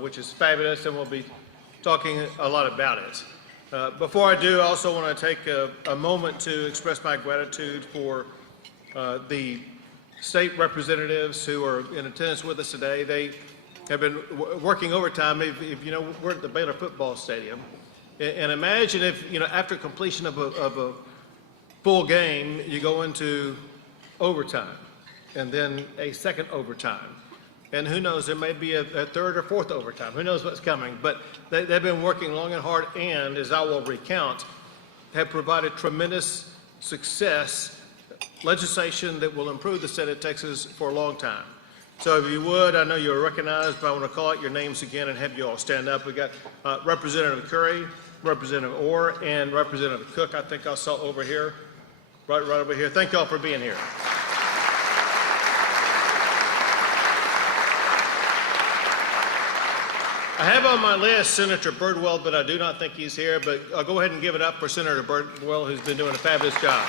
which is fabulous, and we'll be talking a lot about it. Before I do, I also want to take a moment to express my gratitude for the state representatives who are in attendance with us today. They have been working overtime. If you know, we're at the Baylor football stadium, and imagine if, you know, after completion of a full game, you go into overtime and then a second overtime. And who knows, there may be a third or fourth overtime. Who knows what's coming? But they've been working long and hard, and as I will recount, have provided tremendous success, legislation that will improve the state of Texas for a long time. So if you would, I know you're recognized, but I want to call out your names again and have you all stand up. We got Representative Curry, Representative Orr, and Representative Cook. I think I saw over here, right over here. Thank y'all for being here. I have on my list Senator Birdwell, but I do not think he's here, but I'll go ahead and give it up for Senator Birdwell, who's been doing a fabulous job.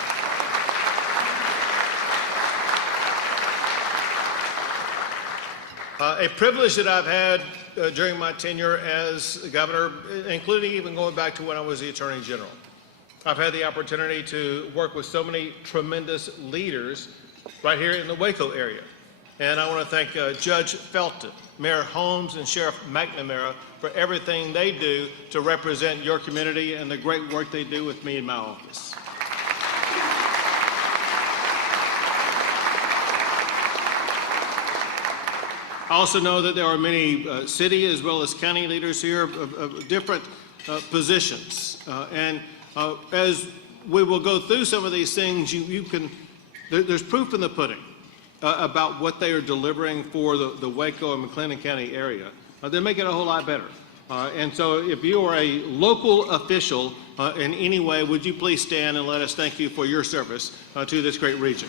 A privilege that I've had during my tenure as governor, including even going back to when I was the Attorney General. I've had the opportunity to work with so many tremendous leaders right here in the Waco area. And I want to thank Judge Felton, Mayor Holmes, and Sheriff McNamara for everything they do to represent your community and the great work they do with me in my office. I also know that there are many city as well as county leaders here of different positions. As we will go through some of these things, there's proof in the pudding about what they are delivering for the Waco and McLennan County area. They make it a whole lot better. And so if you are a local official in any way, would you please stand and let us thank you for your service to this great region.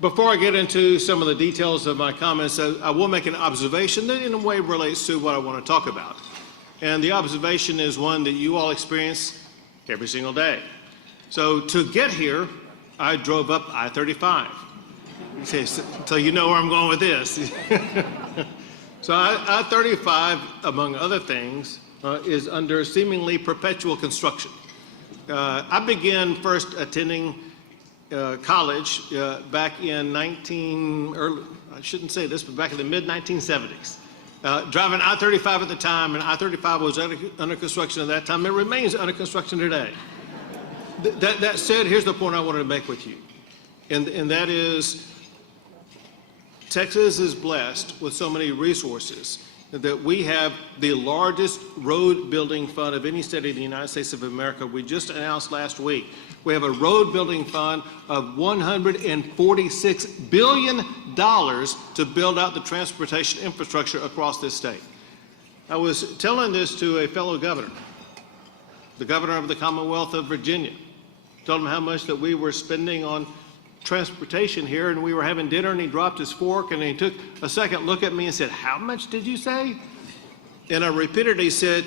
Before I get into some of the details of my comments, I will make an observation that in a way relates to what I want to talk about. And the observation is one that you all experience every single day. So to get here, I drove up I-35. So you know where I'm going with this. So I-35, among other things, is under seemingly perpetual construction. I began first attending college back in I shouldn't say this, but back in the mid-1970s. Driving I-35 at the time, and I-35 was under construction at that time. It remains under construction today. That said, here's the point I wanted to make with you, and that is Texas is blessed with so many resources that we have the largest road building fund of any state in the United States of America. We just announced last week we have a road building fund of $146 billion to build out the transportation infrastructure across this state. I was telling this to a fellow governor, the governor of the Commonwealth of Virginia. Told him how much that we were spending on transportation here, and we were having dinner, and he dropped his fork, and he took a second look at me and said, "How much did you say?" And I repeated, he said,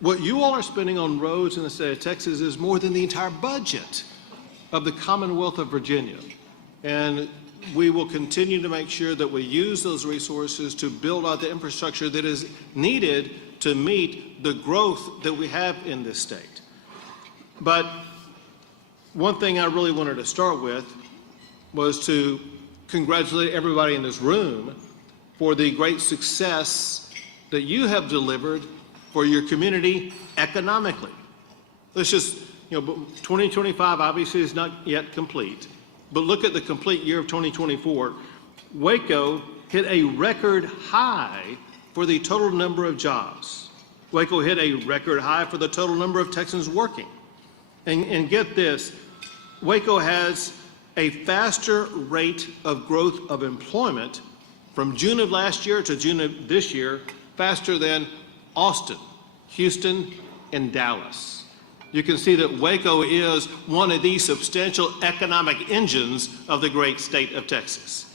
"What you all are spending on roads in the state of Texas is more than the entire budget of the Commonwealth of Virginia." And we will continue to make sure that we use those resources to build out the infrastructure that is needed to meet the growth that we have in this state. But one thing I really wanted to start with was to congratulate everybody in this room for the great success that you have delivered for your community economically. Let's just, 2025 obviously is not yet complete, but look at the complete year of 2024. Waco hit a record high for the total number of jobs. Waco hit a record high for the total number of Texans working. And get this, Waco has a faster rate of growth of employment from June of last year to June of this year, faster than Austin, Houston, and Dallas. You can see that Waco is one of the substantial economic engines of the great state of Texas.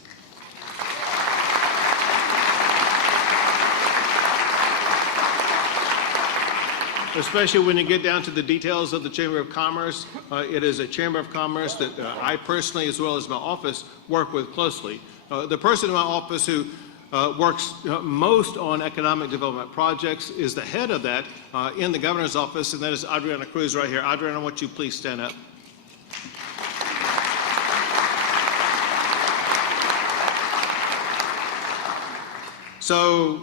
especially when you get down to the details of the Chamber of Commerce. It is a Chamber of Commerce that I personally, as well as my office, work with closely. The person in my office who works most on economic development projects is the head of that in the governor's office, and that is Adriana Cruz right here. Adriana, won't you please stand up? So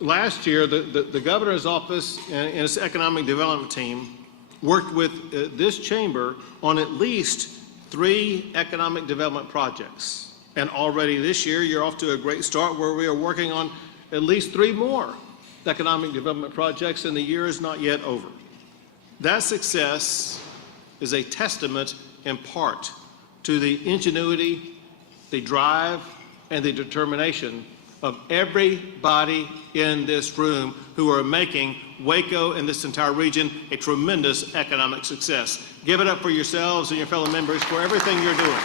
last year, the governor's office and its economic development team worked with this chamber on at least 3 economic development projects. And already this year, you're off to a great start where we are working on at least 3 more economic development projects, and the year is not yet over. That success is a testament in part to the ingenuity, the drive, and the determination of everybody in this room who are making Waco and this entire region a tremendous economic success. Give it up for yourselves and your fellow members for everything you're doing.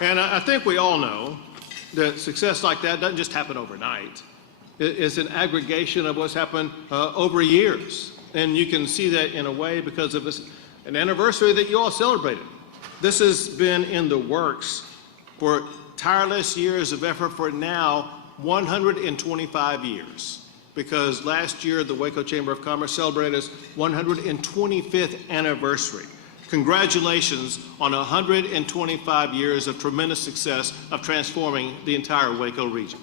And I think we all know that success like that doesn't just happen overnight. It's an aggregation of what's happened over years. And you can see that in a way because of an anniversary that you all celebrated. This has been in the works for tireless years of effort for now 125 years. Because last year, the Waco Chamber of Commerce celebrated its 125th anniversary. Congratulations on 125 years of tremendous success of transforming the entire Waco region.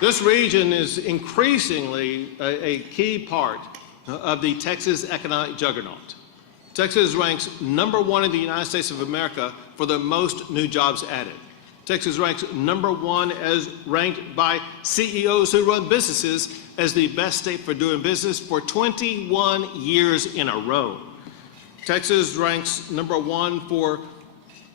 This region is increasingly a key part of the Texas economic juggernaut. Texas ranks #1 in the United States of America for the most new jobs added. Texas ranks #1 as ranked by CEOs who run businesses as the best state for doing business for 21 years in a row. Texas ranks #1 for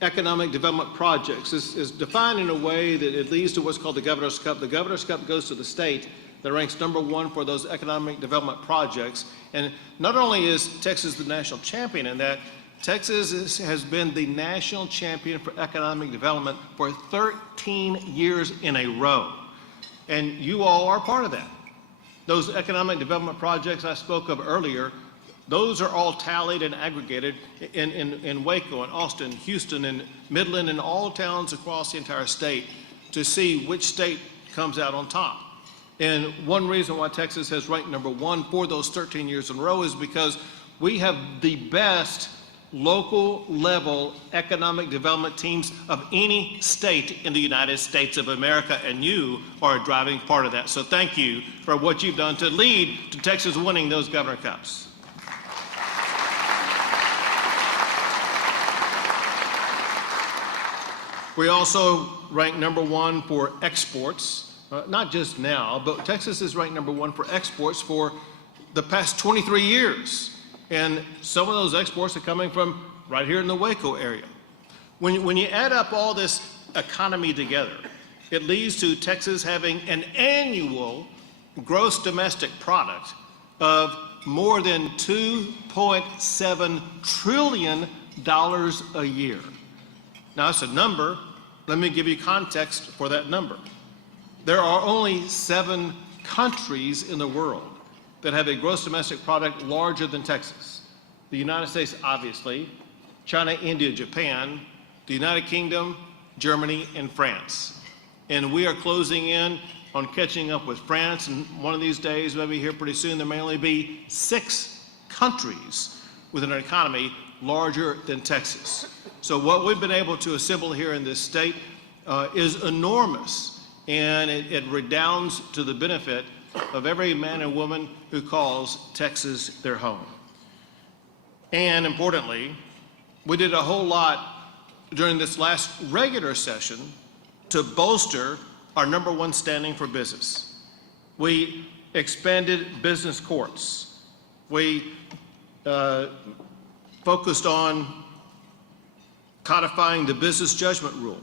economic development projects. This is defined in a way that it leads to what's called the Governor's Cup. The Governor's Cup goes to the state that ranks #1 for those economic development projects. And not only is Texas the national champion in that, Texas has been the national champion for economic development for 13 years in a row. And you all are part of that. Those economic development projects I spoke of earlier, those are all tallied and aggregated in Waco and Austin, Houston, and Midland, and all towns across the entire state to see which state comes out on top. And one reason why Texas has ranked #1 for those 13 years in a row is because we have the best local level economic development teams of any state in the United States of America, and you are a driving part of that. So thank you for what you've done to lead to Texas winning those Governor Cups. We also rank #1 for exports, not just now, but Texas is ranked #1 for exports for the past 23 years. And some of those exports are coming from right here in the Waco area. When you add up all this economy together, it leads to Texas having an annual gross domestic product of more than $2.7 trillion a year. Now, that's a number. Let me give you context for that number. There are only 7 countries in the world that have a gross domestic product larger than Texas. The United States, obviously, China, India, Japan, the United Kingdom, Germany, and France. And we are closing in on catching up with France, and one of these days, maybe here pretty soon, there may only be 6 countries with an economy larger than Texas. So what we've been able to assemble here in this state is enormous, and it redounds to the benefit of every man and woman who calls Texas their home. And importantly, we did a whole lot during this last regular session to bolster our #1 standing for business. We expanded business courts. We focused on codifying the business judgment rule.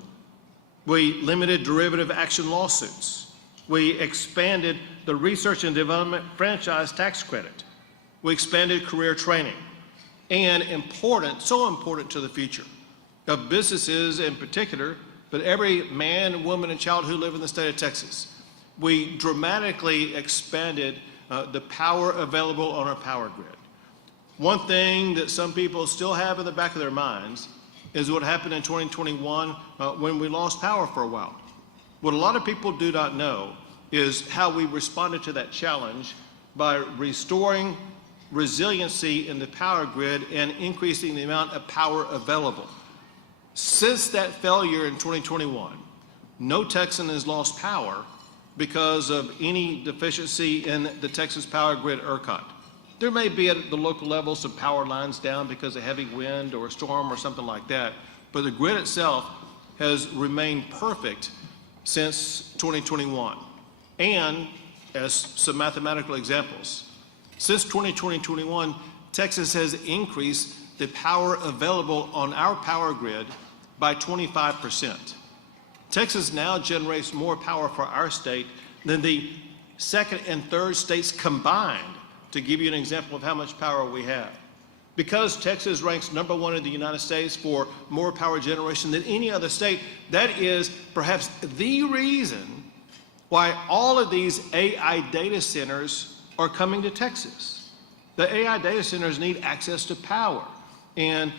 We limited derivative action lawsuits. We expanded the research and development franchise tax credit. We expanded career training. And important, so important to the future, of businesses in particular, but every man, woman, and child who live in the state of Texas. We dramatically expanded the power available on our power grid. One thing that some people still have in the back of their minds is what happened in 2021 when we lost power for a while. What a lot of people do not know is how we responded to that challenge by restoring resiliency in the power grid and increasing the amount of power available. Since that failure in 2021, no Texan has lost power because of any deficiency in the Texas power grid ERCOT. There may be at the local level some power lines down because of heavy wind or a storm or something like that, but the grid itself has remained perfect since 2021. And as some mathematical examples, since 2021, Texas has increased the power available on our power grid by 25%. Texas now generates more power for our state than the second and third states combined, to give you an example of how much power we have. Because Texas ranks #1 in the United States for more power generation than any other state, that is perhaps the reason why all of these AI data centers are coming to Texas. The AI data centers need access to power. And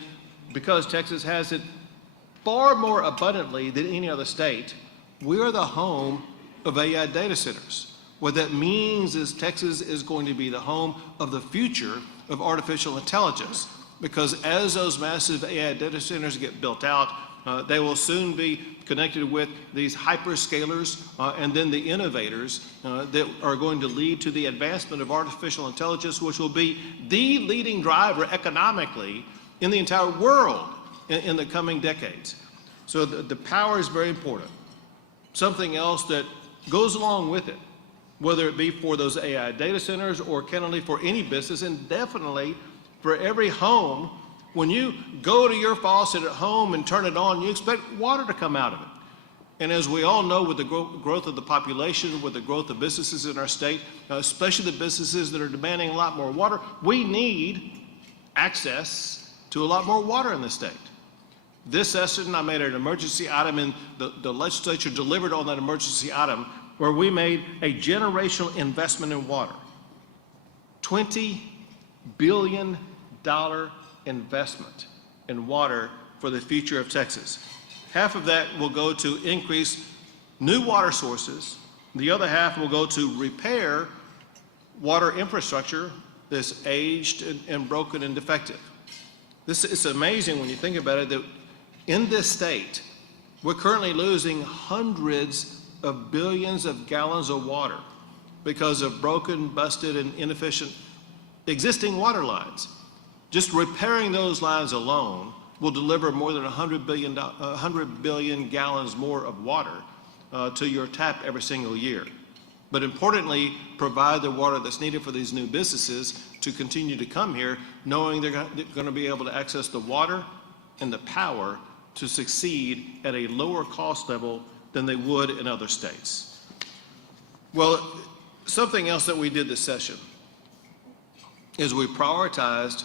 because Texas has it far more abundantly than any other state, we are the home of AI data centers. What that means is Texas is going to be the home of the future of artificial intelligence, because as those massive AI data centers get built out, they will soon be connected with these hyperscalers and then the innovators that are going to lead to the advancement of artificial intelligence, which will be the leading driver economically in the entire world in the coming decades. So the power is very important. Something else that goes along with it, whether it be for those AI data centers or candidly for any business, and definitely for every home. When you go to your faucet at home and turn it on, you expect water to come out of it. And as we all know, with the growth of the population, with the growth of businesses in our state, especially the businesses that are demanding a lot more water, we need access to a lot more water in the state. This session, I made an emergency item, and the legislature delivered on that emergency item, where we made a generational investment in water. $20 billion investment in water for the future of Texas. Half of that will go to increase new water sources. The other half will go to repair water infrastructure that's aged and broken and defective. It's amazing when you think about it that in this state, we're currently losing hundreds of billions of gallons of water because of broken, busted, and inefficient existing water lines. Just repairing those lines alone will deliver more than 100 billion gallons more of water to your tap every single year. But importantly, provide the water that's needed for these new businesses to continue to come here, knowing they're going to be able to access the water and the power to succeed at a lower cost level than they would in other states. Well, something else that we did this session is we prioritized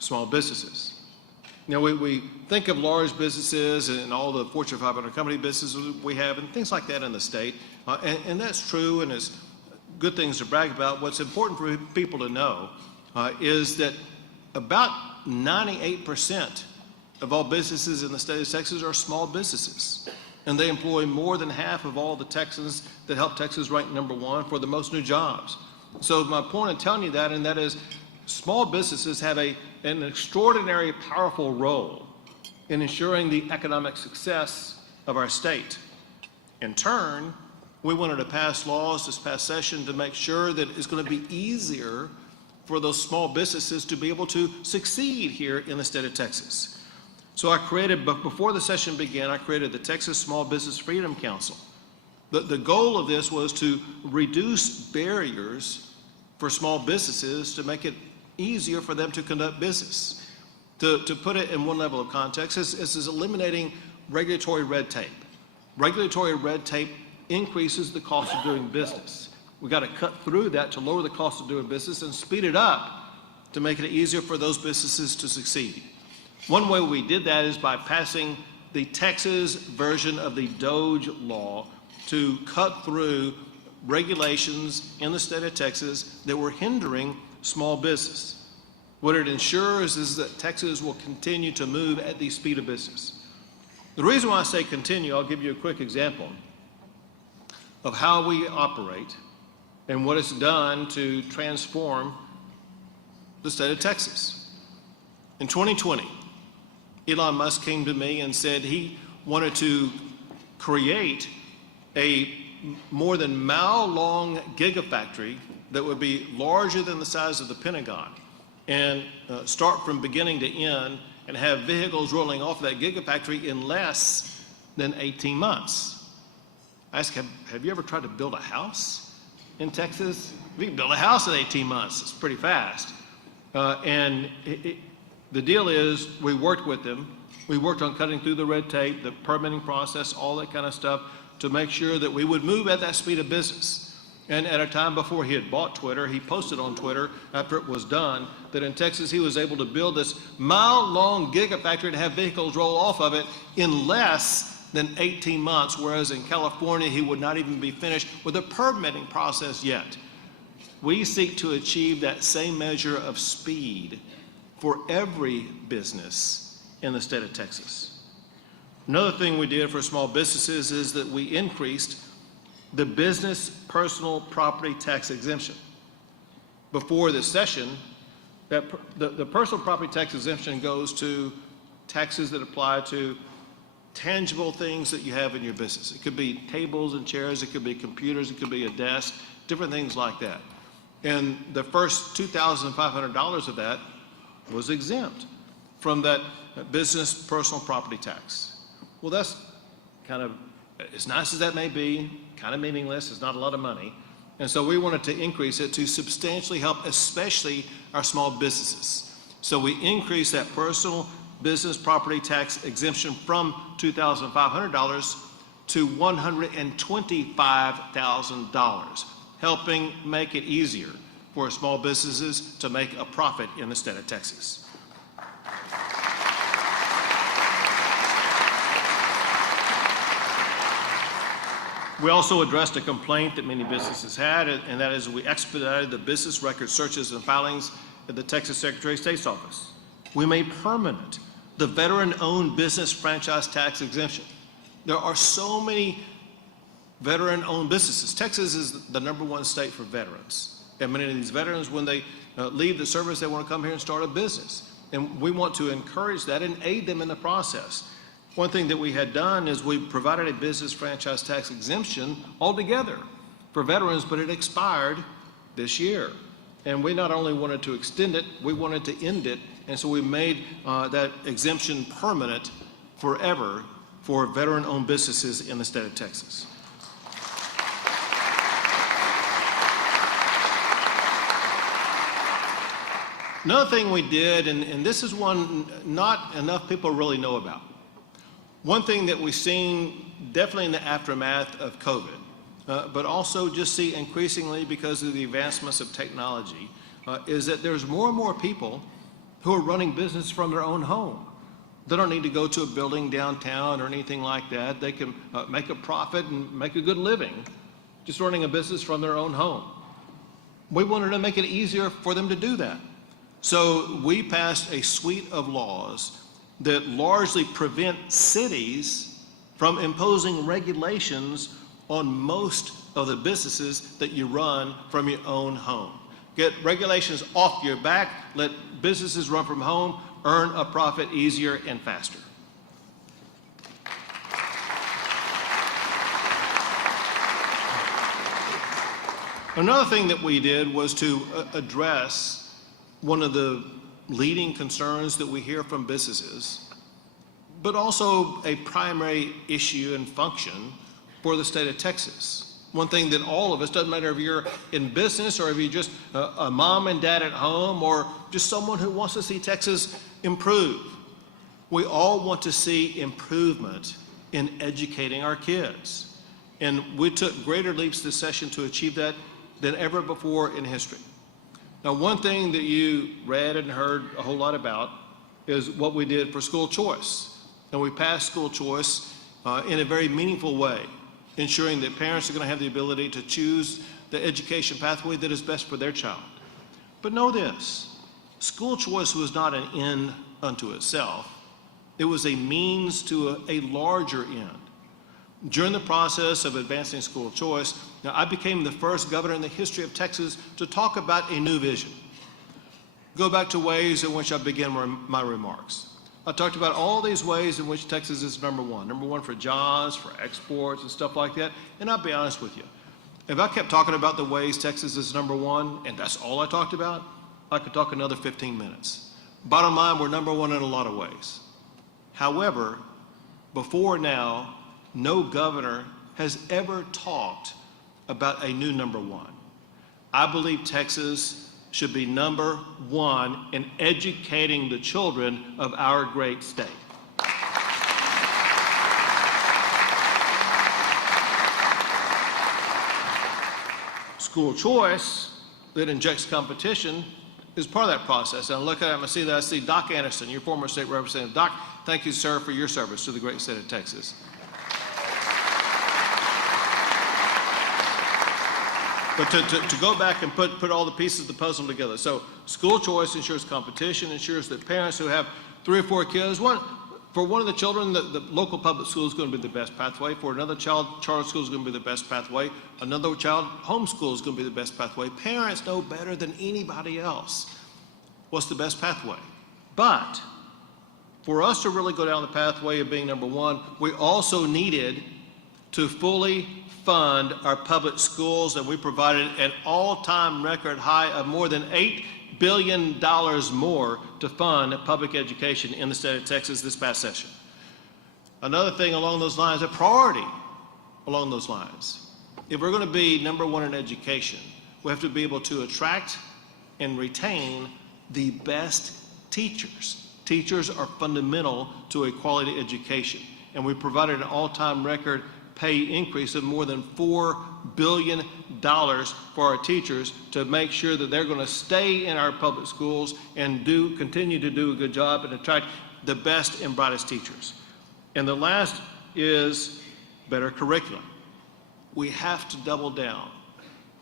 small businesses. You know, we think of large businesses and all the Fortune 500 company businesses we have and things like that in the state, and that's true and it's good things to brag about. What's important for people to know is that about 98% of all businesses in the state of Texas are small businesses. And they employ more than half of all the Texans that help Texas rank #1 for the most new jobs. So my point in telling you that, and that is small businesses have an extraordinary powerful role in ensuring the economic success of our state. In turn, we wanted to pass laws this past session to make sure that it's going to be easier for those small businesses to be able to succeed here in the state of Texas. So I created, but before the session began, I created the Texas Small Business Freedom Council. The goal of this was to reduce barriers for small businesses to make it easier for them to conduct business. To put it in one level of context, this is eliminating regulatory red tape. Regulatory red tape increases the cost of doing business. We've got to cut through that to lower the cost of doing business and speed it up to make it easier for those businesses to succeed. One way we did that is by passing the Texas version of the DOGE law to cut through regulations in the state of Texas that were hindering small business. What it ensures is that Texas will continue to move at the speed of business. The reason why I say continue, I'll give you a quick example of how we operate and what it's done to transform the state of Texas. In 2020, Elon Musk came to me and said he wanted to create a more than mile-long gigafactory that would be larger than the size of the Pentagon and start from beginning to end and have vehicles rolling off of that gigafactory in less than 18 months. I asked, have you ever tried to build a house in Texas? We can build a house in 18 months. It's pretty fast. The deal is we worked with them. We worked on cutting through the red tape, the permitting process, all that kind of stuff to make sure that we would move at that speed of business. And at a time before he had bought Twitter, he posted on Twitter after it was done that in Texas he was able to build this mile-long gigafactory to have vehicles roll off of it in less than 18 months, whereas in California he would not even be finished with the permitting process yet. We seek to achieve that same measure of speed for every business in the state of Texas. Another thing we did for small businesses is that we increased the business personal property tax exemption. Before this session, the personal property tax exemption goes to taxes that apply to tangible things that you have in your business. It could be tables and chairs, it could be computers, it could be a desk, different things like that. And the first $2,500 of that was exempt from that business personal property tax. Well, that's kind of, as nice as that may be, kind of meaningless. It's not a lot of money. And so we wanted to increase it to substantially help, especially our small businesses. So we increased that personal business property tax exemption from $2,500 to $125,000, helping make it easier for small businesses to make a profit in the state of Texas. We also addressed a complaint that many businesses had, and that is we expedited the business record searches and filings at the Texas Secretary of State's office. We made permanent the veteran-owned business franchise tax exemption. There are so many veteran-owned businesses. Texas is the #1 state for veterans. And many of these veterans, when they leave the service, they want to come here and start a business. And we want to encourage that and aid them in the process. One thing that we had done is we provided a business franchise tax exemption altogether for veterans, but it expired this year. And we not only wanted to extend it, we wanted to end it. And so we made that exemption permanent forever for veteran-owned businesses in the state of Texas. Another thing we did, and this is one not enough people really know about. One thing that we've seen definitely in the aftermath of COVID, but also just see increasingly because of the advancements of technology, is that there's more and more people who are running business from their own home. They don't need to go to a building downtown or anything like that. They can make a profit and make a good living just running a business from their own home. We wanted to make it easier for them to do that. So we passed a suite of laws that largely prevent cities from imposing regulations on most of the businesses that you run from your own home. Get regulations off your back, let businesses run from home, earn a profit easier and faster. Another thing that we did was to address one of the leading concerns that we hear from businesses, but also a primary issue and function for the state of Texas. One thing that all of us, doesn't matter if you're in business or if you're just a mom and dad at home or just someone who wants to see Texas improve, we all want to see improvement in educating our kids. And we took greater leaps this session to achieve that than ever before in history. Now, one thing that you read and heard a whole lot about is what we did for school choice. And we passed school choice in a very meaningful way, ensuring that parents are going to have the ability to choose the education pathway that is best for their child. But know this, school choice was not an end unto itself. It was a means to a larger end. During the process of advancing school choice, now I became the first governor in the history of Texas to talk about a new vision. Go back to ways in which I began my remarks. I talked about all these ways in which Texas is number one for jobs, for exports, and stuff like that. And I'll be honest with you, if I kept talking about the ways Texas is number one, and that's all I talked about, I could talk another 15 minutes. Bottom line, we're number one in a lot of ways. However, before now, no governor has ever talked about a new number one. I believe Texas should be number one in educating the children of our great state. School choice that injects competition is part of that process. And I look at it and I see Doc Anderson, your former state representative. Doc, thank you, sir, for your service to the great state of Texas. But to go back and put all the pieces of the puzzle together. So school choice ensures competition, ensures that parents who have 3 or 4 kids, for one of the children, the local public school is going to be the best pathway. For another child, charter school is going to be the best pathway. Another child, homeschool is going to be the best pathway. Parents know better than anybody else what's the best pathway. But for us to really go down the pathway of being number one, we also needed to fully fund our public schools, and we provided an all-time record high of more than $8 billion more to fund public education in the state of Texas this past session. Another thing along those lines, a priority along those lines, if we're going to be number one in education, we have to be able to attract and retain the best teachers. Teachers are fundamental to a quality education, and we provided an all-time record pay increase of more than $4 billion for our teachers to make sure that they're going to stay in our public schools and continue to do a good job and attract the best and brightest teachers. And the last is better curriculum. We have to double down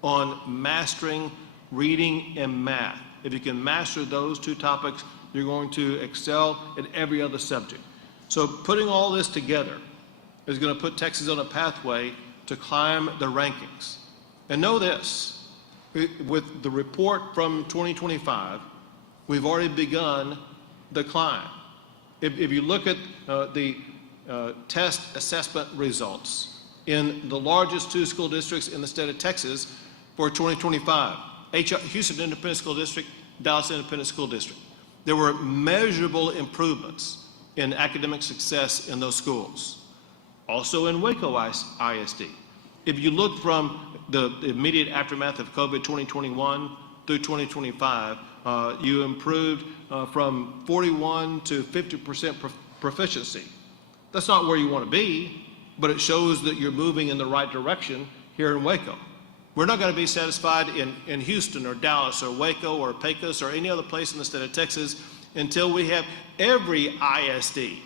on mastering reading and math. If you can master those 2 topics, you're going to excel in every other subject. So putting all this together is going to put Texas on a pathway to climb the rankings. And know this, with the report from 2025, we've already begun the climb. If you look at the test assessment results in the largest 2 school districts in the state of Texas for 2025, Houston Independent School District, Dallas Independent School District, there were measurable improvements in academic success in those schools. Also in Waco ISD. If you look from the immediate aftermath of COVID 2021 through 2025, you improved from 41 to 50% proficiency. That's not where you want to be, but it shows that you're moving in the right direction here in Waco. We're not going to be satisfied in Houston or Dallas or Waco or Pecos or any other place in the state of Texas until we have every ISD,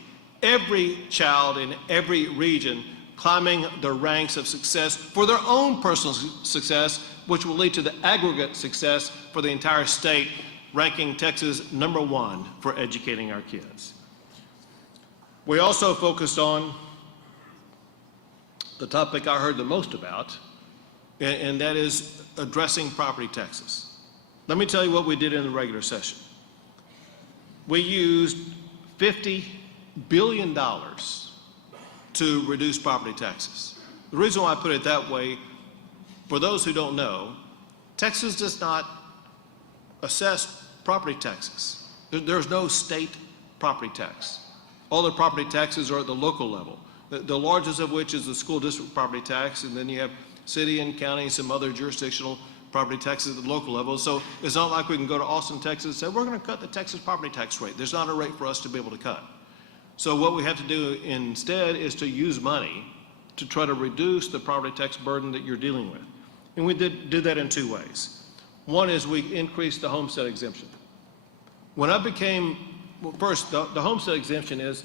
every child in every region climbing the ranks of success for their own personal success, which will lead to the aggregate success for the entire state, ranking Texas number one for educating our kids. We also focused on the topic I heard the most about, and that is addressing property taxes. Let me tell you what we did in the regular session. We used $50 billion to reduce property taxes. The reason why I put it that way, for those who don't know, Texas does not assess property taxes. There's no state property tax. All the property taxes are at the local level, the largest of which is the school district property tax, and then you have city and county and some other jurisdictional property taxes at the local level. So it's not like we can go to Austin, Texas and say, we're going to cut the Texas property tax rate. There's not a rate for us to be able to cut. So what we have to do instead is to use money to try to reduce the property tax burden that you're dealing with. And we did that in 2 ways. One is we increased the homestead exemption. When I became, well, first, the homestead exemption is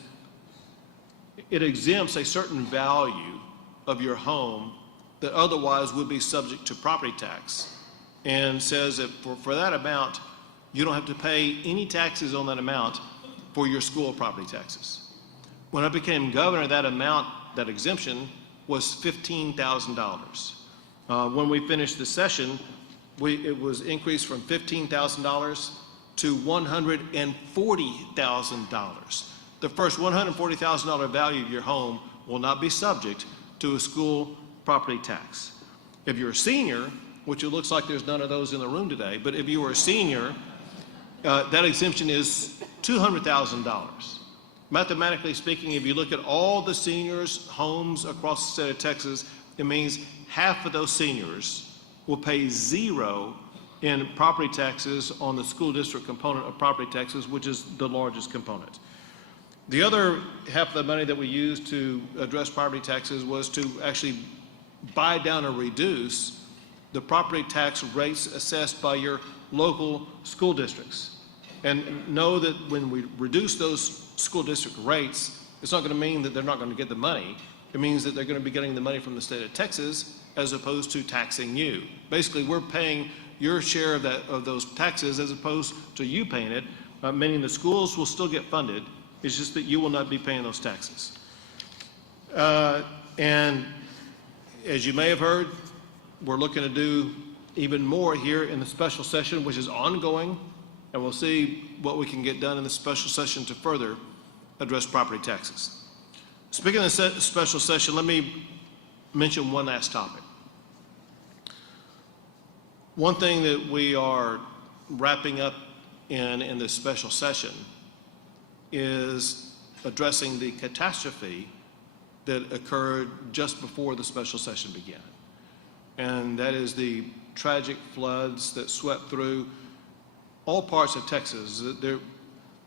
it exempts a certain value of your home that otherwise would be subject to property tax, and says that for that amount, you don't have to pay any taxes on that amount for your school property taxes. When I became governor, that amount, that exemption, was $15,000. When we finished the session, it was increased from $15,000 to $140,000. The first $140,000 value of your home will not be subject to a school property tax. If you're a senior, which it looks like there's none of those in the room today, but if you were a senior, that exemption is $200,000. Mathematically speaking, if you look at all the seniors' homes across the state of Texas, it means half of those seniors will pay zero in property taxes on the school district component of property taxes, which is the largest component. The other half of the money that we used to address property taxes was to actually buy down or reduce the property tax rates assessed by your local school districts. And know that when we reduce those school district rates, it's not going to mean that they're not going to get the money. It means that they're going to be getting the money from the state of Texas as opposed to taxing you. Basically, we're paying your share of those taxes as opposed to you paying it, meaning the schools will still get funded. It's just that you will not be paying those taxes. And as you may have heard, we're looking to do even more here in the special session, which is ongoing, and we'll see what we can get done in the special session to further address property taxes. Speaking of the special session, let me mention one last topic. One thing that we are wrapping up in this special session is addressing the catastrophe that occurred just before the special session began. And that is the tragic floods that swept through all parts of Texas. There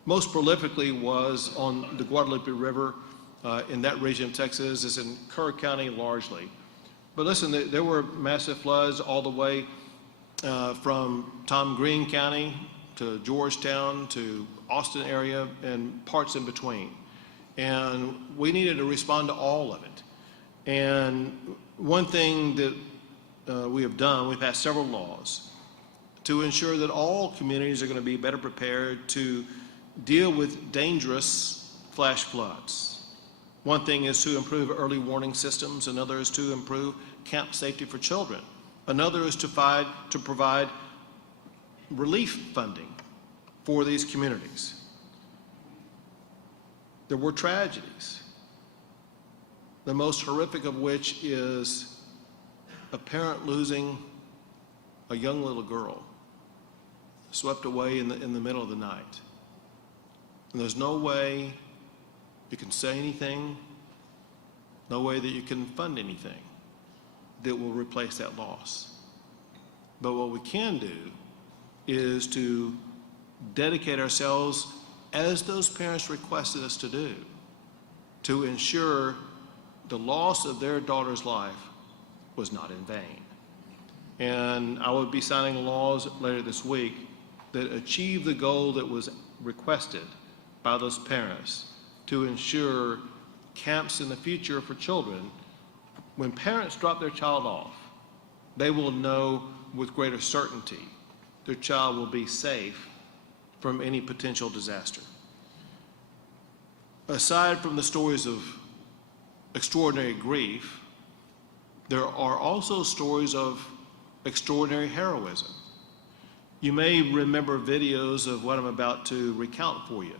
most prolifically was on the Guadalupe River in that region of Texas. It's in Kerr County largely. But listen, there were massive floods all the way from Tom Green County to Georgetown to Austin area and parts in between. And we needed to respond to all of it. And one thing that we have done, we've passed several laws to ensure that all communities are going to be better prepared to deal with dangerous flash floods. One thing is to improve early warning systems. Another is to improve camp safety for children. Another is to provide relief funding for these communities. There were tragedies, the most horrific of which is a parent losing a young little girl swept away in the middle of the night. And there's no way you can say anything, no way that you can fund anything that will replace that loss. But what we can do is to dedicate ourselves, as those parents requested us to do, to ensure the loss of their daughter's life was not in vain. And I will be signing laws later this week that achieve the goal that was requested by those parents to ensure camps in the future for children. When parents drop their child off, they will know with greater certainty their child will be safe from any potential disaster. Aside from the stories of extraordinary grief, there are also stories of extraordinary heroism. You may remember videos of what I'm about to recount for you.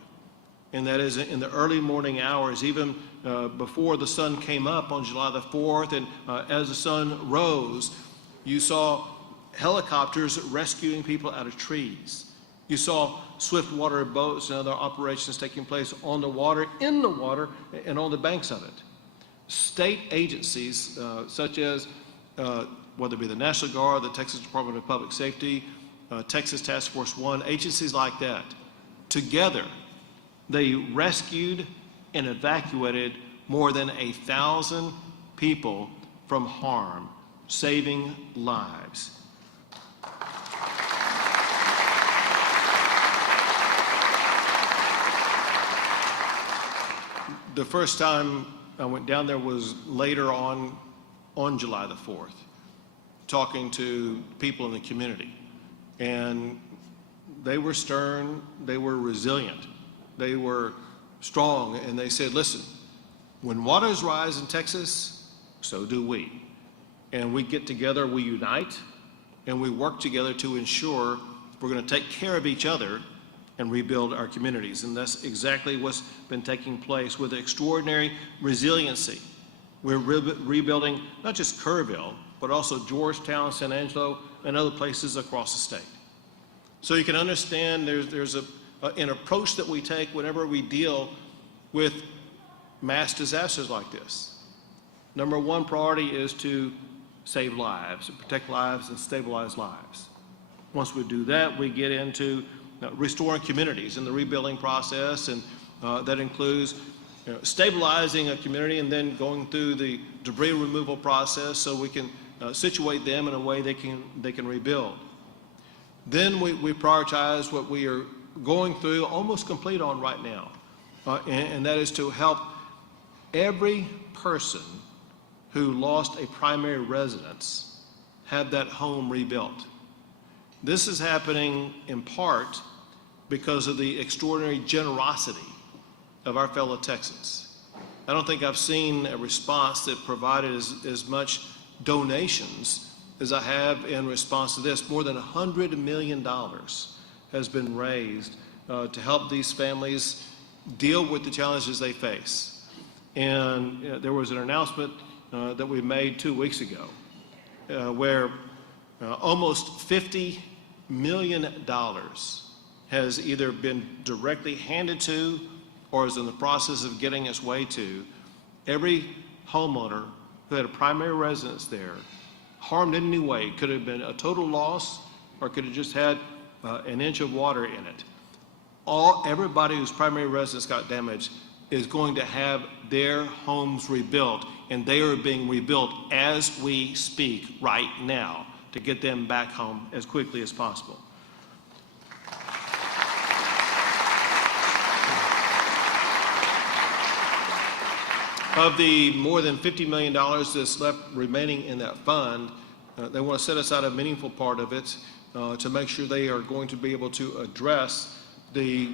And that is in the early morning hours, even before the sun came up on July the 4th, and as the sun rose, you saw helicopters rescuing people out of trees. You saw swift water boats and other operations taking place on the water, in the water, and on the banks of it. State agencies such as, whether it be the National Guard, the Texas Department of Public Safety, Texas Task Force 1, agencies like that, together, they rescued and evacuated more than 1,000 people from harm, saving lives. The first time I went down there was later on July the 4th, talking to people in the community. And they were stern, they were resilient, they were strong, and they said, listen, when waters rise in Texas, so do we. And we get together, we unite, and we work together to ensure we're going to take care of each other and rebuild our communities. And that's exactly what's been taking place with extraordinary resiliency. We're rebuilding not just Kerrville, but also Georgetown, San Angelo, and other places across the state. So you can understand there's an approach that we take whenever we deal with mass disasters like this. Number one priority is to save lives, protect lives, and stabilize lives. Once we do that, we get into restoring communities in the rebuilding process, and that includes stabilizing a community and then going through the debris removal process so we can situate them in a way they can rebuild. Then we prioritize what we are going through, almost complete on right now, and that is to help every person who lost a primary residence have that home rebuilt. This is happening in part because of the extraordinary generosity of our fellow Texans. I don't think I've seen a response that provided as much donations as I have in response to this. More than $100 million has been raised to help these families deal with the challenges they face. And there was an announcement that we made 2 weeks ago where almost $50 million has either been directly handed to or is in the process of getting its way to every homeowner who had a primary residence there, harmed in any way. Could have been a total loss or could have just had an inch of water in it. Everybody whose primary residence got damaged is going to have their homes rebuilt, and they are being rebuilt as we speak right now to get them back home as quickly as possible. Of the more than $50 million that's left remaining in that fund, they want to set aside a meaningful part of it to make sure they are going to be able to address the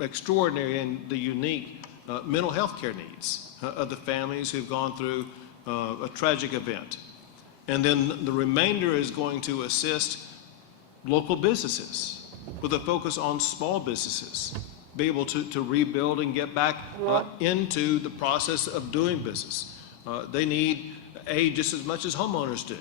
extraordinary and the unique mental health care needs of the families who've gone through a tragic event. And then the remainder is going to assist local businesses with a focus on small businesses, be able to rebuild and get back into the process of doing business. They need aid just as much as homeowners do.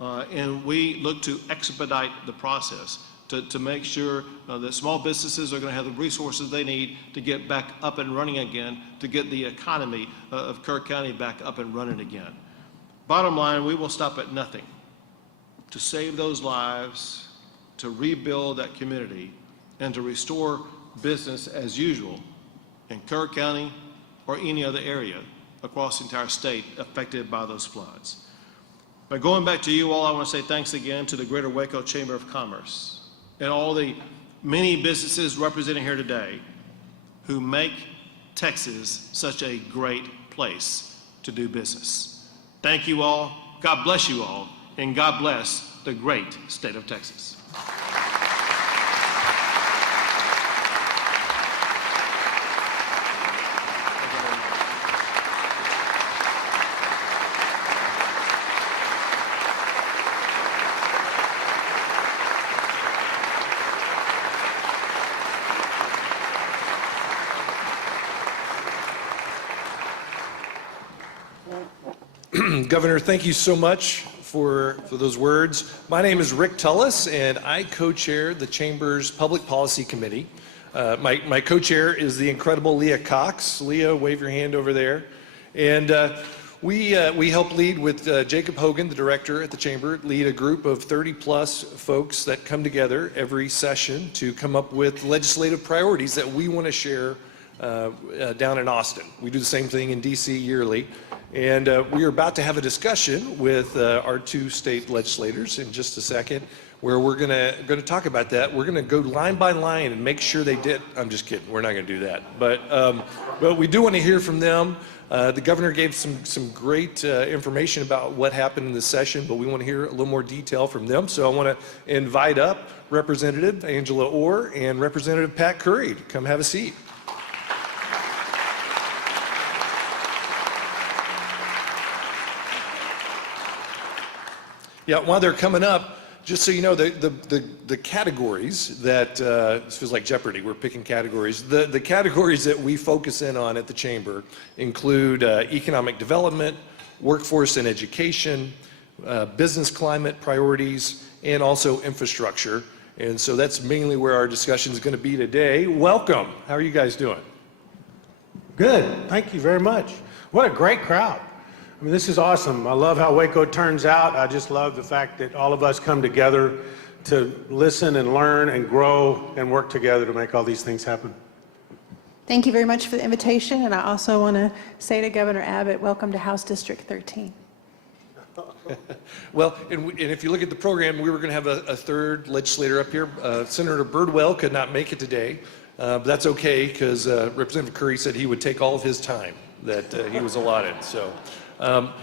And we look to expedite the process to make sure that small businesses are going to have the resources they need to get back up and running again, to get the economy of Kerr County back up and running again. Bottom line, we will stop at nothing to save those lives, to rebuild that community, and to restore business as usual in Kerr County or any other area across the entire state affected by those floods. But going back to you all, I want to say thanks again to the Greater Waco Chamber of Commerce and all the many businesses represented here today who make Texas such a great place to do business. Thank you all, God bless you all, and God bless the great state of Texas. Governor, thank you so much for those words. My name is Rick Tullis, and I co-chair the Chamber's Public Policy Committee. My co-chair is the incredible Leah Cox. Leah, wave your hand over there. And we help lead with Jacob Hogan, the director at the Chamber, lead a group of 30-plus folks that come together every session to come up with legislative priorities that we want to share down in Austin. We do the same thing in DC yearly. And we are about to have a discussion with our two state legislators in just a second, where we're going to talk about that. We're going to go line by line and make sure they did. I'm just kidding. We're not going to do that. But we do want to hear from them. The governor gave some great information about what happened in the session, but we want to hear a little more detail from them. So I want to invite up Representative Angela Orr and Representative Pat Curry to come have a seat. Yeah, while they're coming up, just so you know, the categories that, this feels like Jeopardy, we're picking categories. The categories that we focus in on at the Chamber include economic development, workforce and education, business climate priorities, and also infrastructure. And so that's mainly where our discussion is going to be today. Welcome. How are you guys doing? Good. Thank you very much. What a great crowd. I mean, this is awesome. I love how Waco turns out. I just love the fact that all of us come together to listen and learn and grow and work together to make all these things happen. Thank you very much for the invitation, and I also want to say to Governor Abbott, welcome to House District 13. Well, and if you look at the program, we were going to have a third legislator up here. Senator Birdwell could not make it today, but that's okay because Representative Curry said he would take all of his time that he was allotted. So.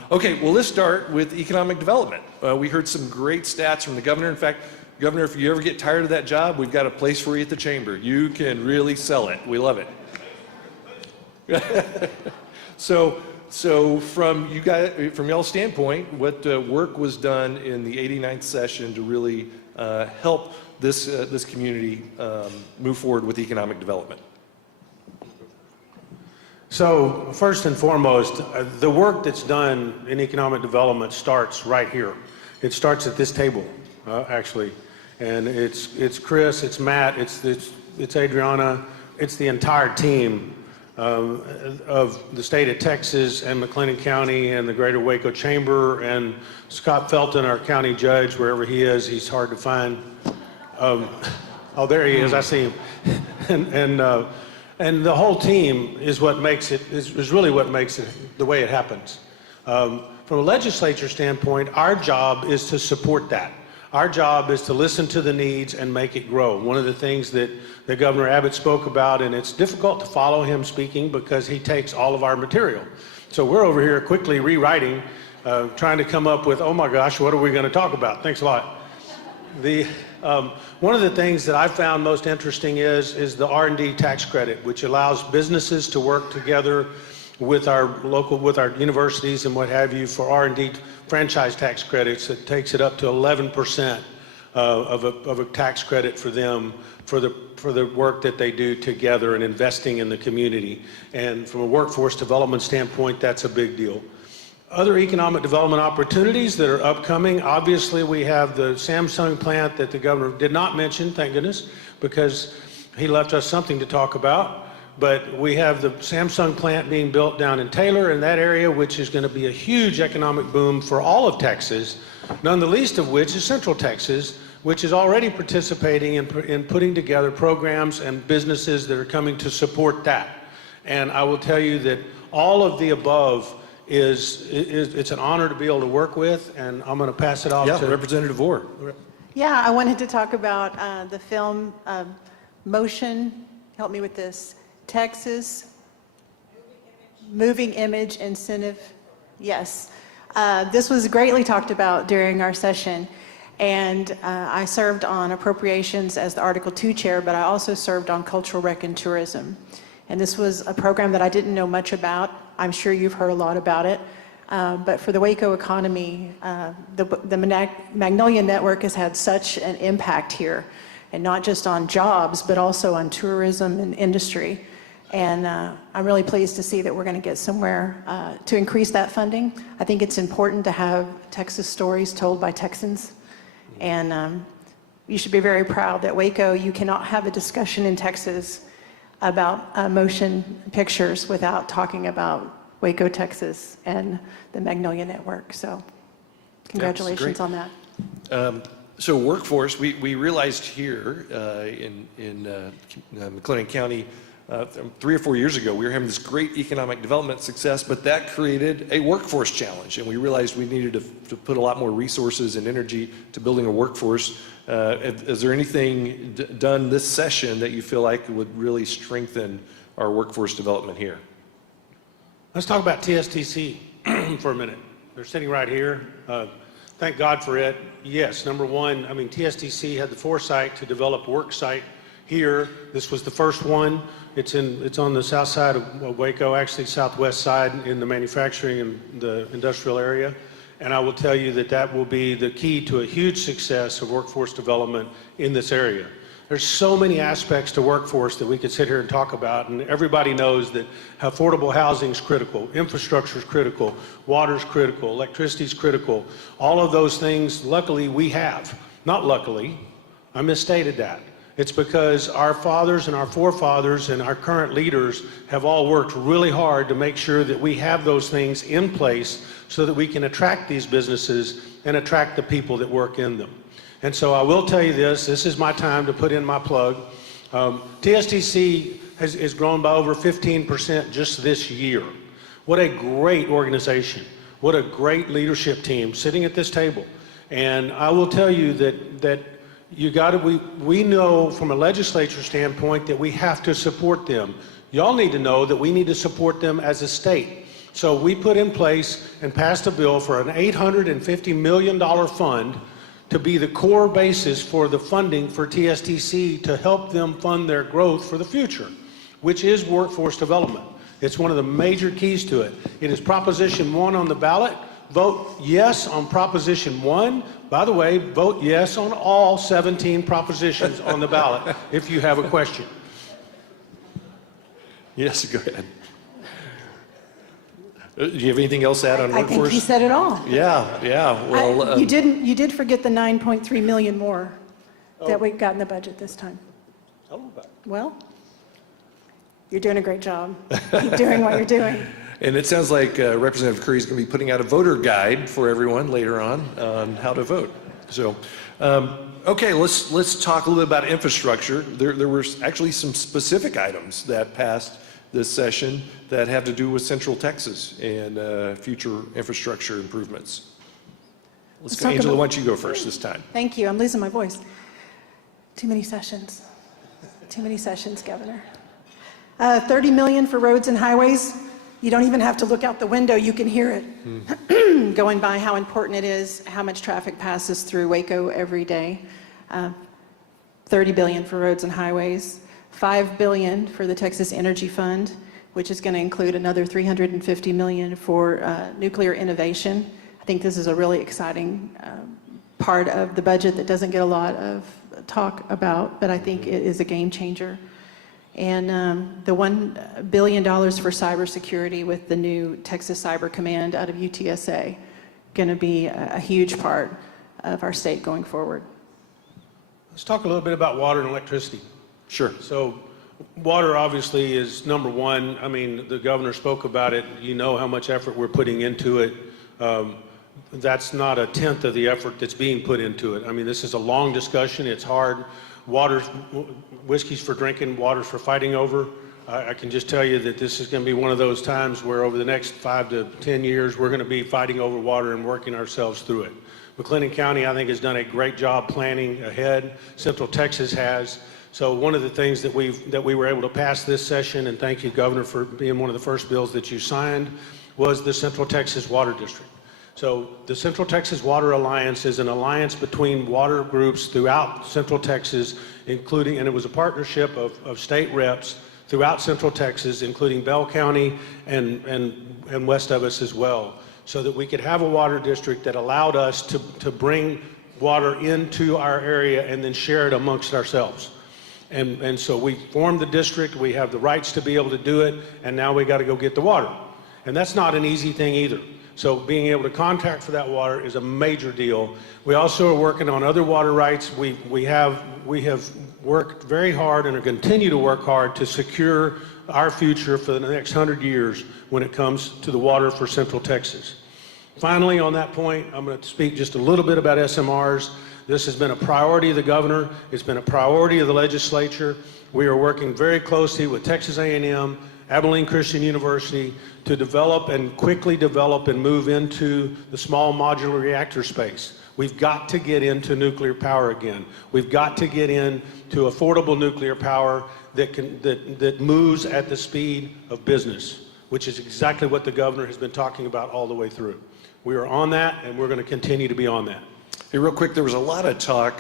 Okay, well, let's start with economic development. We heard some great stats from the governor. In fact, Governor, if you ever get tired of that job, we've got a place for you at the Chamber. You can really sell it. We love it. So from you guys, from y'all's standpoint, what work was done in the 89th session to really help this community move forward with economic development? So first and foremost, the work that's done in economic development starts right here. It starts at this table, actually. And it's Chris, it's Matt, it's Adriana, it's the entire team of the state of Texas and McLennan County and the Greater Waco Chamber and Scott Felton, our county judge, wherever he is, he's hard to find. Oh, there he is, I see him. And the whole team is what makes it, is really what makes it the way it happens. From a legislature standpoint, our job is to support that. Our job is to listen to the needs and make it grow. One of the things that Governor Abbott spoke about, and it's difficult to follow him speaking because he takes all of our material. So we're over here quickly rewriting, trying to come up with, oh my gosh, what are we going to talk about? Thanks a lot. One of the things that I found most interesting is the R&D tax credit, which allows businesses to work together with our universities and what have you for R&D franchise tax credits. It takes it up to 11% of a tax credit for them for the work that they do together and investing in the community. And from a workforce development standpoint, that's a big deal. Other economic development opportunities that are upcoming, obviously we have the Samsung plant that the governor did not mention, thank goodness, because he left us something to talk about. But we have the Samsung plant being built down in Taylor in that area, which is going to be a huge economic boom for all of Texas, none the least of which is Central Texas, which is already participating in putting together programs and businesses that are coming to support that. And I will tell you that all of the above it's an honor to be able to work with, and I'm going to pass it off to Representative Orr. Yeah, I wanted to talk about the film Motion, help me with this, Texas Moving Image Incentive. Yes. This was greatly talked about during our session, and I served on appropriations as the Article 2 chair, but I also served on cultural rec and tourism. And this was a program that I didn't know much about. I'm sure you've heard a lot about it. But for the Waco economy, the Magnolia Network has had such an impact here, and not just on jobs, but also on tourism and industry. And I'm really pleased to see that we're going to get somewhere to increase that funding. I think it's important to have Texas stories told by Texans. And you should be very proud that Waco, you cannot have a discussion in Texas about motion pictures without talking about Waco, Texas, and the Magnolia Network. So congratulations on that. So workforce, we realized here in McLennan County, 3 or 4 years ago, we were having this great economic development success, but that created a workforce challenge, and we realized we needed to put a lot more resources and energy to building a workforce. Is there anything done this session that you feel like would really strengthen our workforce development here? Let's talk about TSTC for a minute. They're sitting right here. Thank God for it. Yes, number one, I mean, TSTC had the foresight to develop a work site here. This was the first one. It's on the south side of Waco, actually southwest side in the manufacturing and the industrial area. And I will tell you that that will be the key to a huge success of workforce development in this area. There's so many aspects to workforce that we could sit here and talk about, and everybody knows that affordable housing is critical, infrastructure is critical, water is critical, electricity is critical. All of those things, luckily, we have. Not luckily, I misstated that. It's because our fathers and our forefathers and our current leaders have all worked really hard to make sure that we have those things in place so that we can attract these businesses and attract the people that work in them. And so I will tell you this is my time to put in my plug. TSTC has grown by over 15% just this year. What a great organization. What a great leadership team sitting at this table. And I will tell you that we know from a legislature standpoint that we have to support them. Y'all need to know that we need to support them as a state. So we put in place and passed a bill for an $850 million fund to be the core basis for the funding for TSTC to help them fund their growth for the future, which is workforce development. It's one of the major keys to it. It is Proposition 1 on the ballot. Vote yes on Proposition 1. By the way, vote yes on all 17 propositions on the ballot if you have a question. Yes, go ahead. Do you have anything else to add on I workforce? think he said it all. Yeah. Well, You did forget the 9.3 million more that we got in the budget this time. Tell them about it. Well, you're doing a great job. Keep doing what you're doing. and it sounds like Representative Curry is going to be putting out a voter guide for everyone later on how to vote. So, okay, let's talk a little bit about infrastructure. There were actually some specific items that passed this session that have to do with Central Texas and future infrastructure improvements. Angela, why don't you go first this time? Thank you. I'm losing my voice. Too many sessions. Too many sessions, Governor. 30 million for roads and highways. You don't even have to look out the window. You can hear it going by, how important it is, how much traffic passes through Waco every day. 30 billion for roads and highways. 5 billion for the Texas Energy Fund, which is going to include another 350 million for nuclear innovation. I think this is a really exciting part of the budget that doesn't get a lot of talk about, but I think it is a game changer. And the $1 billion for cybersecurity with the new Texas Cyber Command out of UTSA, going to be a huge part of our state going forward. Let's talk a little bit about water and electricity. Sure. So water obviously is number one. I mean, the governor spoke about it. You know how much effort we're putting into it. That's not a tenth of the effort that's being put into it. I mean, this is a long discussion. It's hard. Water's, whiskey's for drinking, water's for fighting over. I can just tell you that this is going to be one of those times where over the next 5 to 10 years, we're going to be fighting over water and working ourselves through it. McLennan County, I think, has done a great job planning ahead. Central Texas has. So one of the things that we were able to pass this session, and thank you, Governor, for being one of the first bills that you signed, was the Central Texas Water District. So the Central Texas Water Alliance is an alliance between water groups throughout Central Texas, including, and it was a partnership of state reps throughout Central Texas, including Bell County and west of us as well, so that we could have a water district that allowed us to bring water into our area and then share it amongst ourselves. And so we formed the district, we have the rights to be able to do it, and now we got to go get the water. And that's not an easy thing either. So being able to contract for that water is a major deal. We also are working on other water rights. We have worked very hard and are continue to work hard to secure our future for the next 100 years when it comes to the water for Central Texas. Finally, on that point, I'm going to speak just a little bit about SMRs. This has been a priority of the governor. It's been a priority of the legislature. We are working very closely with Texas A&M, Abilene Christian University to develop and quickly develop and move into the small modular reactor space. We've got to get into nuclear power again. We've got to get into affordable nuclear power that moves at the speed of business, which is exactly what the governor has been talking about all the way through. We are on that, and we're going to continue to be on that. Hey, real quick, there was a lot of talk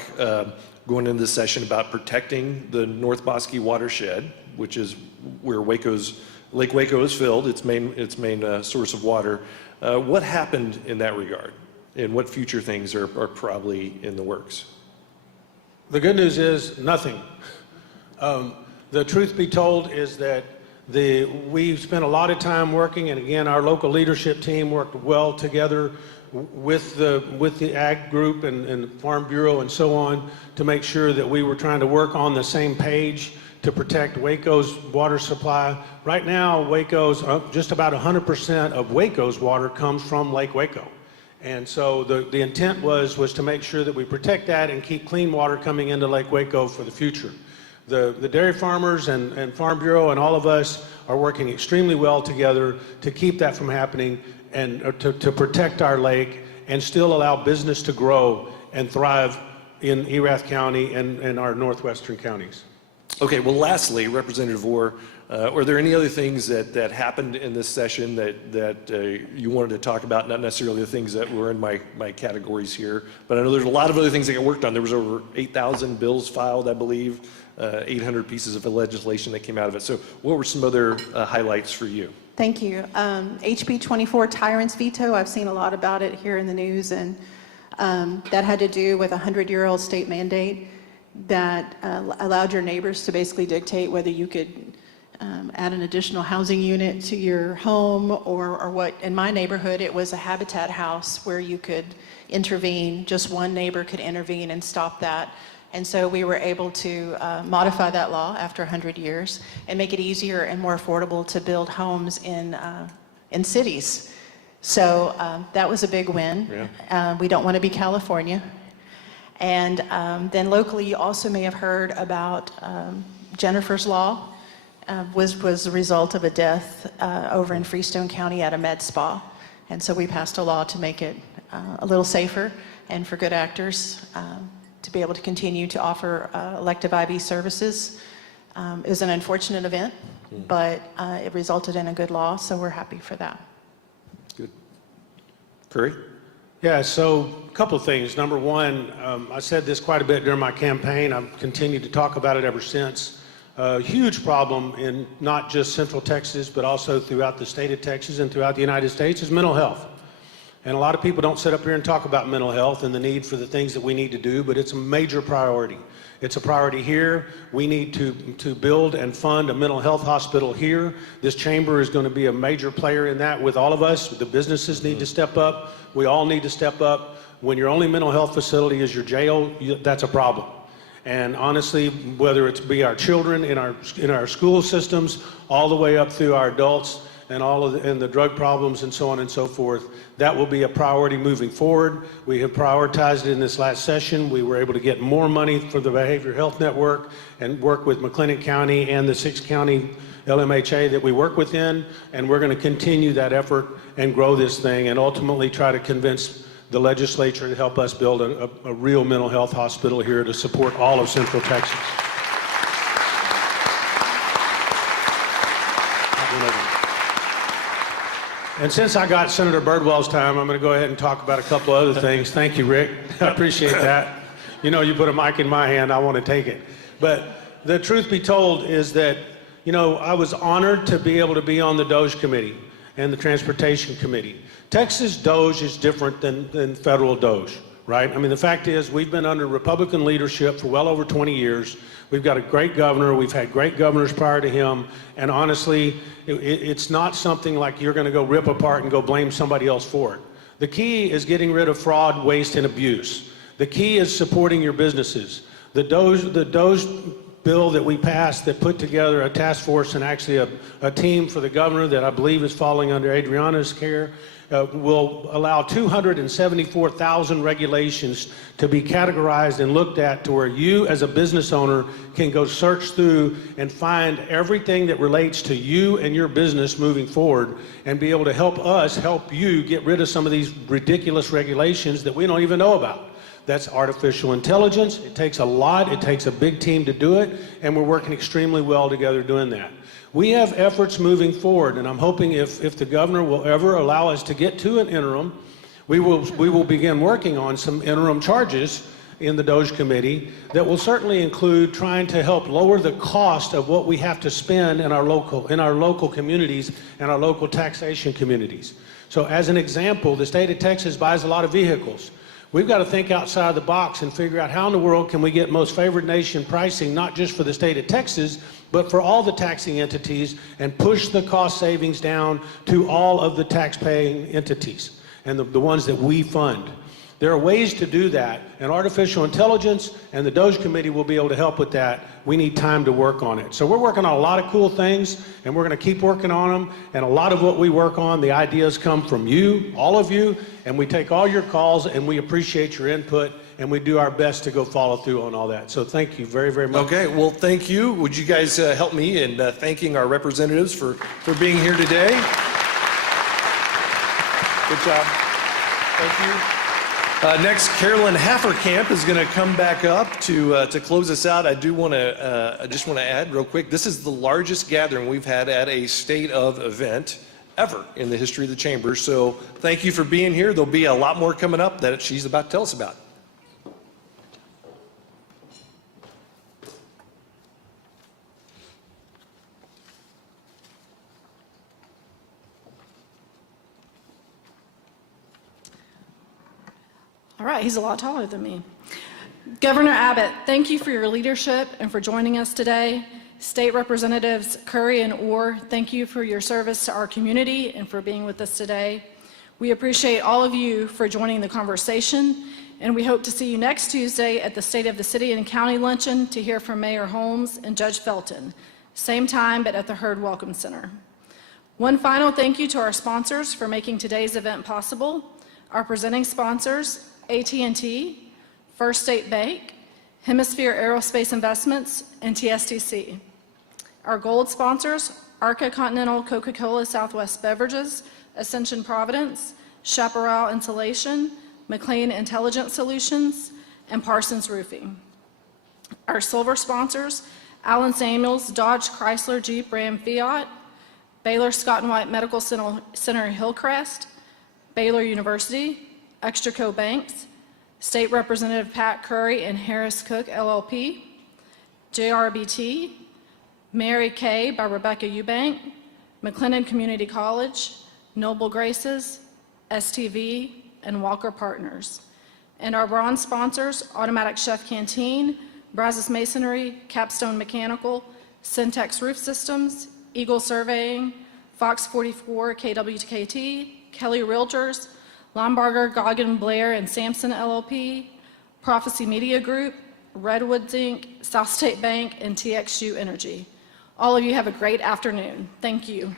going into this session about protecting the North Bosque watershed, which is where Lake Waco is filled, its main source of water. What happened in that regard, and what future things are probably in the works? The good news is nothing. The truth be told is that we've spent a lot of time working, and again, our local leadership team worked well together with the Ag Group and Farm Bureau and so on to make sure that we were trying to work on the same page to protect Waco's water supply. Right now, Waco's, just about 100% of Waco's water comes from Lake Waco. And so the intent was to make sure that we protect that and keep clean water coming into Lake Waco for the future. The dairy farmers and Farm Bureau and all of us are working extremely well together to keep that from happening and to protect our lake and still allow business to grow and thrive in Erath County and our northwestern counties. Okay, well, lastly, Representative Orr, are there any other things that happened in this session that you wanted to talk about? Not necessarily the things that were in my categories here, but I know there's a lot of other things that got worked on. There was over 8,000 bills filed, I believe, 800 pieces of legislation that came out of it. So what were some other highlights for you? Thank you. HB 24 tyrant's veto, I've seen a lot about it here in the news, and that had to do with a 100-year-old state mandate that allowed your neighbors to basically dictate whether you could add an additional housing unit to your home or what. In my neighborhood, it was a habitat house where you could intervene. Just one neighbor could intervene and stop that. And so we were able to modify that law after 100 years and make it easier and more affordable to build homes in cities. So that was a big win. Yeah. We don't want to be California. And then locally, you also may have heard about Jennifer's Law. Was the result of a death over in Freestone County at a med spa. And so we passed a law to make it a little safer and for good actors to be able to continue to offer elective IV services. It was an unfortunate event, but it resulted in a good law, so we're happy for that. Good. Curry? Yeah, so a couple of things. Number one, I said this quite a bit during my campaign. I've continued to talk about it ever since. A huge problem in not just Central Texas, but also throughout the state of Texas and throughout the United States is mental health. And a lot of people don't sit up here and talk about mental health and the need for the things that we need to do, but it's a major priority. It's a priority here. We need to build and fund a mental health hospital here. This chamber is going to be a major player in that with all of us. The businesses need to step up. We all need to step up. When your only mental health facility is your jail, that's a problem. And honestly, whether it's be our children in our school systems, all the way up through our adults and and the drug problems and so on and so forth, that will be a priority moving forward. We have prioritized it in this last session. We were able to get more money for the Behavioral Health Network and work with McLennan County and the 6-county LMHA that we work within, and we're going to continue that effort and grow this thing and ultimately try to convince the legislature to help us build a real mental health hospital here to support all of Central Texas. And since I got Senator Birdwell's time, I'm going to go ahead and talk about a couple other things. Thank you, Rick. I appreciate that. You know, you put a mic in my hand, I want to take it. But the truth be told is that, you know, I was honored to be able to be on the DOJ committee and the Transportation Committee. Texas DOJ is different than federal DOJ, right? I mean, the fact is we've been under Republican leadership for well over 20 years. We've got a great governor. We've had great governors prior to him. And honestly, it's not something like you're going to go rip apart and go blame somebody else for it. The key is getting rid of fraud, waste, and abuse. The key is supporting your businesses. The DOJ bill that we passed that put together a task force and actually a team for the governor that I believe is falling under Adriana's care will allow 274,000 regulations to be categorized and looked at to where you as a business owner can go search through and find everything that relates to you and your business moving forward and be able to help us help you get rid of some of these ridiculous regulations that we don't even know about. That's artificial intelligence. It takes a lot. It takes a big team to do it, and we're working extremely well together doing that. We have efforts moving forward, and I'm hoping if the governor will ever allow us to get to an interim, we will begin working on some interim charges in the DOJ committee that will certainly include trying to help lower the cost of what we have to spend in our local communities and our local taxation communities. So as an example, the state of Texas buys a lot of vehicles. We've got to think outside the box and figure out how in the world can we get most favored nation pricing, not just for the state of Texas, but for all the taxing entities, and push the cost savings down to all of the tax-paying entities and the ones that we fund. There are ways to do that, and artificial intelligence and the DOJ committee will be able to help with that. We need time to work on it. So we're working on a lot of cool things, and we're going to keep working on them. And a lot of what we work on, the ideas come from you, all of you, and we take all your calls, and we appreciate your input, and we do our best to go follow through on all that. So thank you very, very much. Okay, well, thank you. Would you guys help me in thanking our representatives for being here today? Good job. Thank you. Next, Carolyn Hafferkamp is going to come back up to close us out. I just want to add real quick, this is the largest gathering we've had at a state of event ever in the history of the chamber. So thank you for being here. There'll be a lot more coming up that she's about to tell us about. All right, he's a lot taller than me. Governor Abbott, thank you for your leadership and for joining us today. State Representatives Curry and Orr, thank you for your service to our community and for being with us today. We appreciate all of you for joining the conversation, and we hope to see you next Tuesday at the State of the City and County Luncheon to hear from Mayor Holmes and Judge Felton. Same time, but at the Hurd Welcome Center. One final thank you to our sponsors for making today's event possible. Our presenting sponsors, AT&T, First State Bank, Hemisphere Aerospace Investments, and TSTC. Our gold sponsors, Arca Continental Coca-Cola Southwest Beverages, Ascension Providence, Chaparral Insulation, McLean Intelligent Solutions, and Parsons Roofing. Our silver sponsors, Allen Samuels, Dodge Chrysler Jeep Ram Fiat, Baylor Scott & White Medical Center Hillcrest, Baylor University, Extraco Banks, State Representative Pat Curry and Harris Cook LLP, JRBT, Mary Kay by Rebecca Eubank, McLennan Community College, Noble Graces, STV, and Walker Partners. And our bronze sponsors, Automatic Chef Canteen, Brazos Masonry, Capstone Mechanical, Syntex Roof Systems, Eagle Surveying, Fox 44 KWKT, Kelly Realtors, Lombarger, Goggin, Blair, and Sampson LLP, Prophecy Media Group, Redwoods Inc., South State Bank, and TXU Energy. All of you have a great afternoon. Thank you.